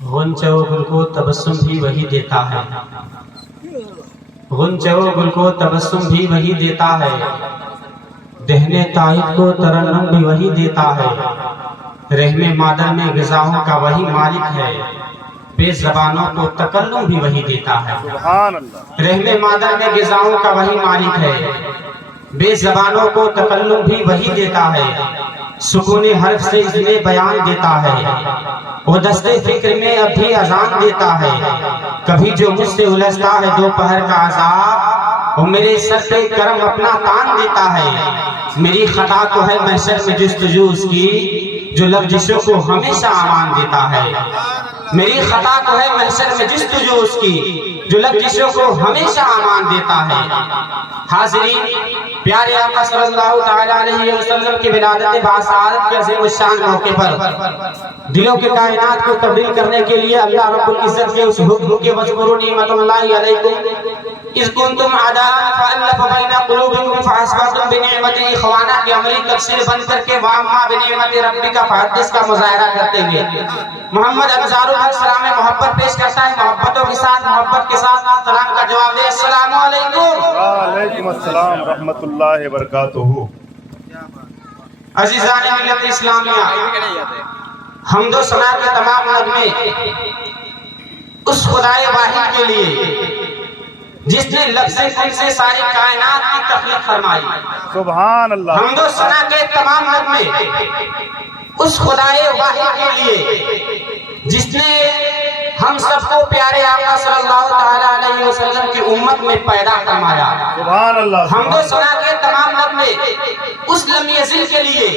غنچہ و گل کو تبسم بھی وہی دیتا ہے، غنچہ و گل کو تبسم بھی وہی دیتا ہے، دہنے تائید کو ترنم بھی وہی دیتا ہے، رحم مادر میں غذاؤں کا وہی مالک ہے، بے زبانوں کو تکلم بھی وہی دیتا ہے۔ سبحان اللہ۔ رحم مادر میں غذاؤں کا وہی مالک ہے، بے زبانوں کو تکلم بھی وہی دیتا ہے، سکون حرف سے اذن بیان دیتا ہے، وہ دستے فکر میں اب بھی اذان دیتا ہے، کبھی جو مجھ سے الجھتا ہے دوپہر کا عذاب، وہ میرے سر پہ کرم اپنا تان دیتا ہے، میری خطا تو ہے محشر میں جستجو اس کی، جو لفظوں کو ہمیشہ امان دیتا ہے، میری خطا تو ہے محشر میں جستجو اس کی، جو لفظوں کو ہمیشہ امان دیتا ہے۔ حاضرین، پیارے آقا صلی اللہ تعالیٰ علیہ وسلم کی ولادت باسعادت کے عظیم الشان موقع پر دلوں کے کائنات کو تبدیل کرنے کے لیے اللہ رب العزت کے اس حکم کے وَاذْكُرُوا نِعْمَتَ اللَّهِ عَلَيْكُمْ اِذْ كُنْتُمْ أَعْدَاءً فَأَلَّفَ بَيْنَ قُلُوبِكُمْ فَأَصْبَحْتُمْ بِنِعْمَتِهِ إِخْوَانًا کی عملی تفسیر بن کر کے وَأَمَّا بِنِعْمَتِ رَبِّكَ فَحَدِّثْ کا مظاہرہ کرتے ہیں۔ محمد انصار الحق سلام محبت پیش کرتا ہے، محبتوں کے ساتھ سلام کا جواب دے۔ السلام علیکم۔ وعلیکم السلام رحمت اللہ وبرکاتہ۔ عزیزان ملت اسلامیہ، حمد و ثنا کے تمام نغمے اس خدائے واحد کے لیے جس نے لفظ کن سے ساری کائنات کی تخلیق فرمائی۔ سبحان اللہ۔ حمد و ثنا کے تمام نغمے اس خدائے واحد کے لیے جس نے ہم سب کو پیارے آقا صلی اللہ تعالیٰ علیہ وسلم کی امت میں پیدا فرمایا۔ سبحان اللہ۔ حمد و ثنا کے تمام نغمے اس لم یزل کے لیے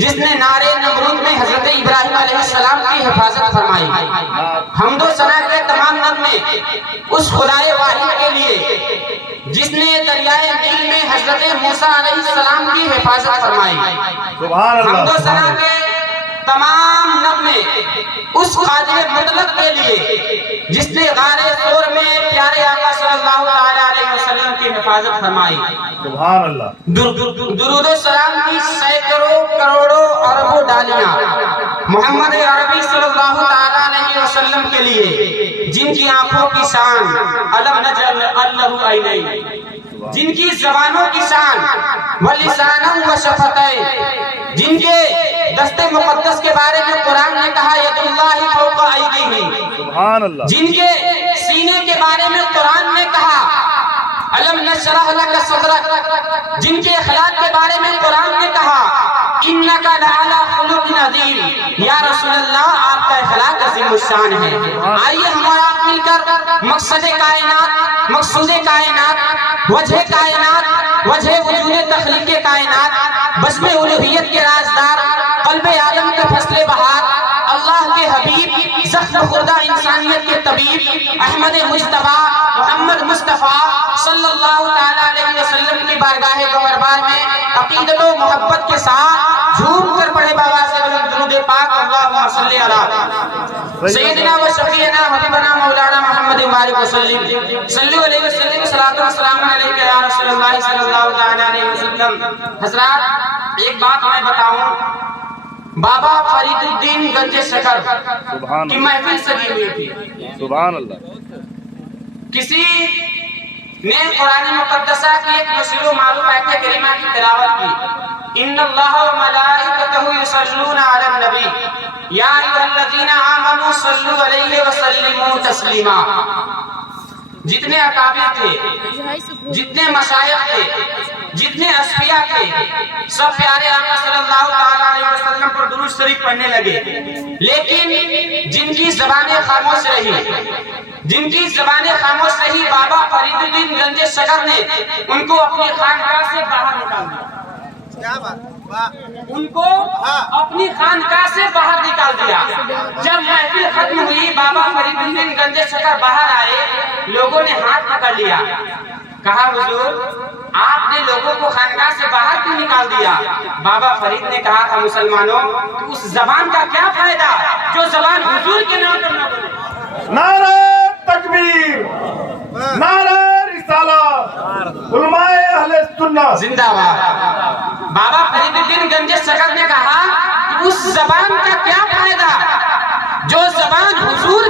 جس نے نارے نمرود میں حضرت ابراہیم علیہ السلام کی حفاظت فرمائی۔ حمد و ثنا کے تمام نغمے اس خدائے واحد کے لیے جس نے دریائے نیل میں حضرت موسیٰ علیہ السلام کی حفاظت فرمائی۔ سبحان اللہ۔ حمد و ثنا کے تمام نغمے اس قادر مطلق کے لیے جس نے غار ثور میں پیارے آقا صلی اللہ علیہ وسلم کی حفاظت فرمائی۔ سبحان اللہ۔ درود و سلام کی سینکڑوں کروڑوں اربوں ڈالیاں محمد عربی صلی اللہ علیہ وسلم کے لیے جن کی آنکھوں کی شان علم نجعل اللہ عینین، جن کی زبانوں کی شان ولسانا و شفتین، جن کے دست مقدس کے بارے میں قرآن نے کہا ید اللہ فوق ایدیہم، سبحان اللہ۔ جن کے سینے کے بارے میں قرآن نے کہا علم نشرح لک صدرک، جن کے اخلاق کے بارے میں قرآن نے کہا انک لعلی خلق عظیم، یا رسول اللہ آپ کا اخلاق عظیم الشان ہے۔ آئیے ہم اور آپ مل کر مقصد کائنات، مقصود کائنات، وجہ کائنات، وجہ وجود تخلیق کائنات، بزم الوہیت کے رازدار، قلب عالم کے فصل بہار، اللہ کے حبیب، زخم خوردہ انسانیت کے طبیب، احمد مجتبیٰ محمد مصطفیٰ صلی اللہ تعالیٰ علیہ وسلم کی بارگاہ گوہربار میں عقیدت و محبت کے ساتھ جھوم کر پڑھے بابا سے بلند درود پاک اللہم صلی علی سیدنا و شفیعنا حبیبنا مولانا محمد مبارک وسلم صلی علیہ وسلم صلاۃ و سلام علیکہ یا رسول اللہ صلی اللہ تعالیٰ علیہ وسلم۔ حضرات، ایک بات میں بتاؤں، بابا فرید الدین گنج شکر کی محفل سجی ہوئی تھی۔ سبحان اللہ۔ کسی نے قرآن مقدسہ کی ایک مشہور و معروف آیت کریمہ کی تلاوت کی، ان اللہ و ملائکتہ یصلون علی النبی یا ایھا الذین آمنوا صلوا علیہ وسلموا تسلیما۔ جتنے اکابر تھے، جتنے مشائخ تھے، جتنے اصفیاء تھے، سب پیارے آقا صلی اللہ علیہ وسلم پر درود شریف پڑھنے لگے، لیکن جن کی زبانیں خاموش رہی، جن کی زبانیں خاموش رہی، بابا فرید الدین گنج شکر نے ان کو اپنی خانقاہ سے باہر نکال دیا، ان کو اپنی خانقاہ سے باہر نکال دیا۔ جب محفل ختم ہوئی، بابا فرید الدین گنج شکر باہر آئے، لوگوں نے ہاتھ پکڑ لیا، کہا حضور آپ نے لوگوں کو خانقاہ سے باہر کیوں نکال دیا؟ بابا فرید نے کہا تھا مسلمانوں، اس زبان کا کیا فائدہ جو زبان حضور کے نام پر نہ بولے۔ نعرہ تکبیر، نعرہ رسالہ، علماء اہل سنت زندہ باد۔ بابا فرید الدین گنج شکر نے کہا کہ اس زبان کا کیا فائدہ جو زبان حضور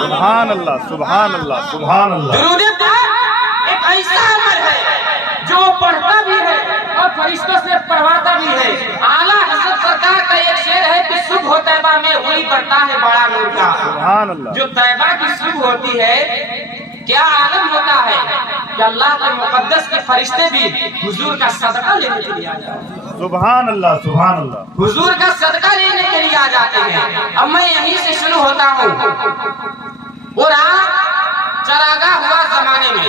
सुभान अल्लाह, सुभान अल्लाह, सुभान अल्लाह। दुरूद पाक एक ऐसा अमल है जो पढ़ता भी है और फरिश्तों से पढ़वाता भी है। आला हज़रत सरकार का एक शेर है कि सुबह तैबा में हुई बढ़ता है बड़ा नूर का। सुभान अल्लाह। जो तैबा की सुबह होती है, क्या आलम होता है कि अल्लाह के मुकद्दस के फरिश्ते भी हुजूर का सदका लेने के लिए आ जाते हैं। सुभान अल्लाह, सुभान अल्लाह। हुजूर का सदका लेने के लिए आ जाते हैं। अब मैं यहीं से शुरू होता हूँ। और चरागा हुआ जमाने में,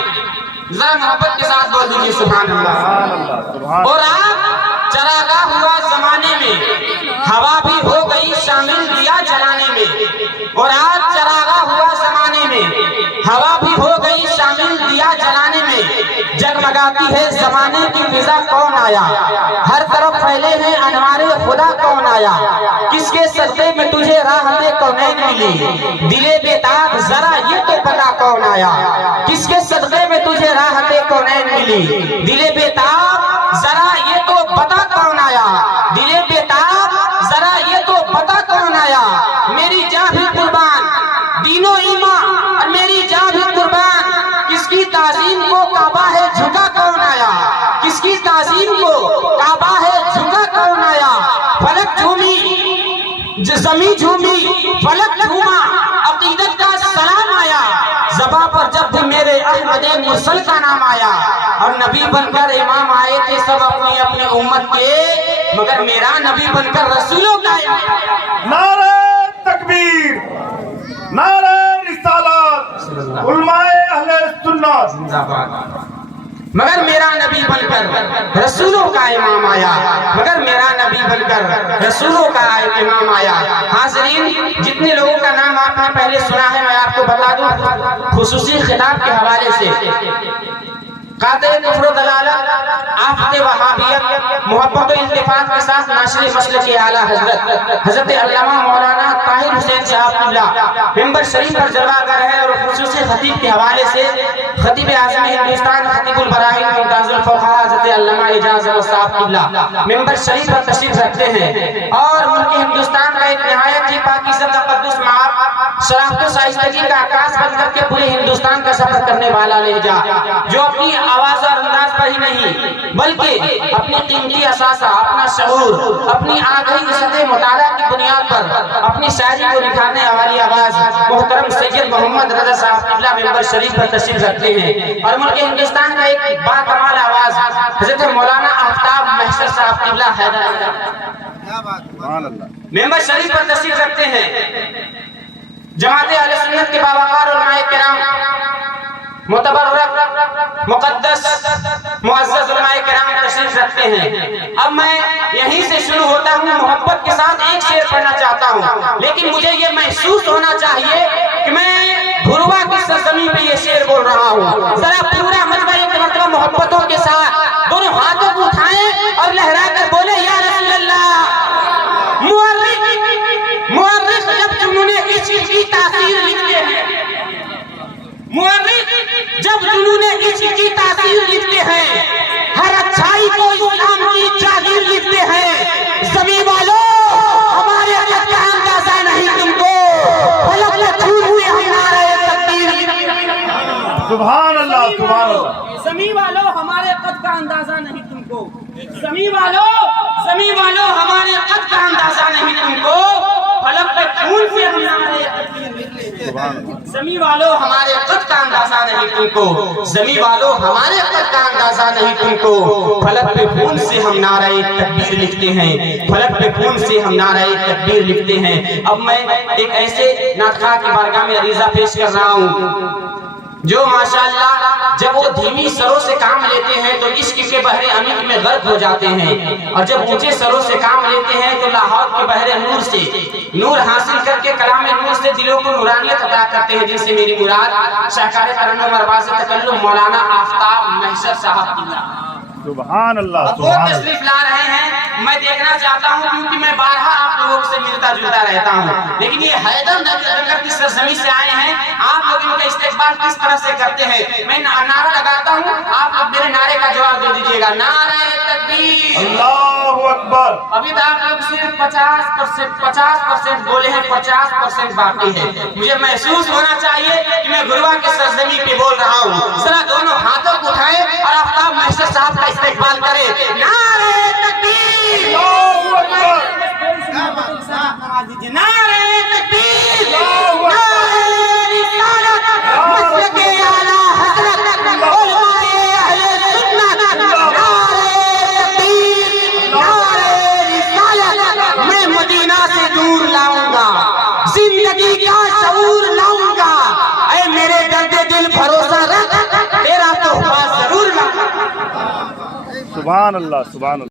जरा मोहब्बत के साथ बोल दीजिए सुभान अल्लाह। सुभान अल्लाह, सुभान। और चरागा हुआ जमाने में हवा भी हो गई शामिल दिया जलाने में। और आज चरागा हुआ जमाने में हवा भी हो गई शामिल दिया जलाने में। जगमगाती है जमाने की फिजा कौन आया, हर तरफ फैले हैं अनवारे खुदा कौन आया। किसके सदक़े में तुझे राहते कौनैन मिली, दिले बेताब जरा ये तो पता कौन आया। किसके सदक़े में तुझे राहते कौनैन मिली, दिले बेताब जरा ये तो पता कौन आया। दिले बेताब जरा ये तो पता कौन आया। मेरी जान भी कुर्बान दीनो ईमान और मेरी जान भी कुर्बान, किसकी ताज़ीम को काबा है झुका कौन आया। किसकी ताज़ीम को काबा है झुका कौन आया। फलक झूमी ज़मीं झूमी फलक झूमा, अक़ीदत का सलाम आया। ज़बां पर जब भी मेरे अहमद मुरसल का नाम आया। और नबी बनकर इमाम आए थे सब अपनी अपनी उम्मत के, मगर मेरा नबी बनकर रसूलों का आया। नारे तकबीर, नारे रिसालत, उलमाए अहले सुन्नत जिंदाबाद। मगर मेरा नबी बनकर रसूलों का इमाम आया। मगर मेरा नबी बनकर रसूलों का इमाम आया। हाज़रीन, जितने लोगों का नाम आपने पहले सुना है मैं आपको बता दूं खुसूसी खिताब के हवाले से। काते कुफ्र दलालत, आफत वहाबियत, मोहब्बत और इल्तिफात के साथ नाशरे मसलक के आला हज़रत अल्लामा मौलाना ताहिर हुसैन साहब क़िबला मिंबर शरीफ पर जलवागर है। और खुसूसी खतीब के हवाले से खतीब आज़म हिंदुस्तान खतीबुल बराहीन मुमताज़ुल फ़ुक़हा हज़रत अल्लामा इजाज़ साहब क़िबला मिंबर शरीफ पर तशरीफ रखते हैं। और मुल्क हिंदुस्तान का एक निहायत ही पाकीज़ा तक़द्दुस माफ़ शराफ़त और शाइस्तगी का आकाश बन करके पूरे हिंदुस्तान का सफर करने वाला लहजा, जो अपनी आवाज़ और अंदाज पर ही नहीं बल्कि अपनी कीमती असासा, अपना शऊर, अपनी आगही सतह मुताला की बुनियाद पर अपनी शायरी को निखारने वाली आवाज़ मोहतरम सैयद मोहम्मद रज़ा साहब क़िबला मिंबर शरीफ पर तशरीफ रखते हैं। और मुल्क हिंदुस्तान का एक बाकमाल आवाज़ हज़रत मौलाना आफ्ताब महशर साहब क़िबला हैदराबाद मिंबर शरीफ पर तशरीफ रखते हैं। जमात अहले सुन्नत के बावकार उलमाए किराम, मुतबर्रक मुक़द्दस मुअज़्ज़ज़ उलमाए किराम तशरीफ रखते हैं। अब मैं यहीं से शुरू होता हूँ। मोहब्बत के साथ एक शेर पढ़ना चाहता हूँ, लेकिन मुझे ये महसूस होना चाहिए कि मैं भुरवा की सरजमीं पे ये शेर बोल रहा हूँ। जरा पूरा मजमा एक मरतबा मोहब्बतों के साथ दोनों हाथों को उठाएं और लहरा कर बोले या रसूल अल्लाह। मुअर्रिख जब जुनूने इश्क की तासीर लिखते हैं, मुअर्रिख जब जुनूने इश्क की तासीर लिखते हैं, हर अच्छाई को इस्लाम की जागीर लिखते हैं। ज़मीं वालों हमारे कद का अंदाजा नहीं तुमको, फलक में छूट हुए हमारे तकदीर। सुभान अल्लाह, सुभान अल्लाह। ज़मीं वालों हमारे कद का अंदाजा नहीं तुमको, ज़मीं वालों हमारे कद का अंदाजा नहीं तुमको, फलक पे खून से हमारे ज़मीं वालों हमारे कद का अंदाजा नहीं तुमको, ज़मीं वालों हमारे कद का अंदाजा नहीं तुमको, फलक पे खून से हम नारे तकबीर लिखते हैं, फलक पे खून से हम नारे तकबीर लिखते हैं। अब मैं एक ऐसे नाटका की बारगाह में अरीज़ा पेश कर रहा हूँ जो माशाअल्लाह जब वो धीमी सरों से काम लेते हैं तो इश्क के बहरे अमीर में गर्क हो जाते हैं, और जब ऊंचे सरों से काम लेते हैं तो लाहौर के बहरे नूर से नूर हासिल करके कलाम नूर से दिलों को नूरानियत अता करते हैं, जिनसे मेरी मुराद शाहकार तरन्नुम अरबाज़ तकल्लुम मौलाना आफ्ताब महशर साहब क़िबला सुभान अल्लाह, वो सुभान अल्लाह। तशरीफ ला रहे हैं। मैं देखना चाहता हूँ, क्योंकि मैं बारहा आप लोगों से मिलता जुलता रहता हूँ, लेकिन ये हैदरनगर की सरजमी से आए हैं, आप लोग इनका इस्तेमाल किस तरह से करते हैं। मैं नारा लगाता हूँ, आप लोग मेरे नारे का जवाब दे दीजिएगा। नारे तकबीर, अल्लाहु अकबर। अभी तो आप लोग सिर्फ 50% बोले हैं, 50% बाकी है। मुझे महसूस होना चाहिए कि मैं गुरुआ की सरजमी पे बोल रहा हूँ। जरा दोनों हाथों को उठाएं और आफ्ताब महशर साहब का इस्तेमाल करें। नारे तकबीर, अल्लाहु अकबर। नारे तकबीर, नारे रिसालत, मसलके आला हज़रत, उलमाए अहले सुन्नत। नारे तकबीर, नारे रिसालत। मैं मदीना से दूर लाऊंगा, जिंदगी का शऊर लाऊंगा। ऐ मेरे दर्द दिल भरोसा रख, तेरा तोहफा जरूर लाऊंगा। सुभान अल्लाह, सुभान अल्लाह।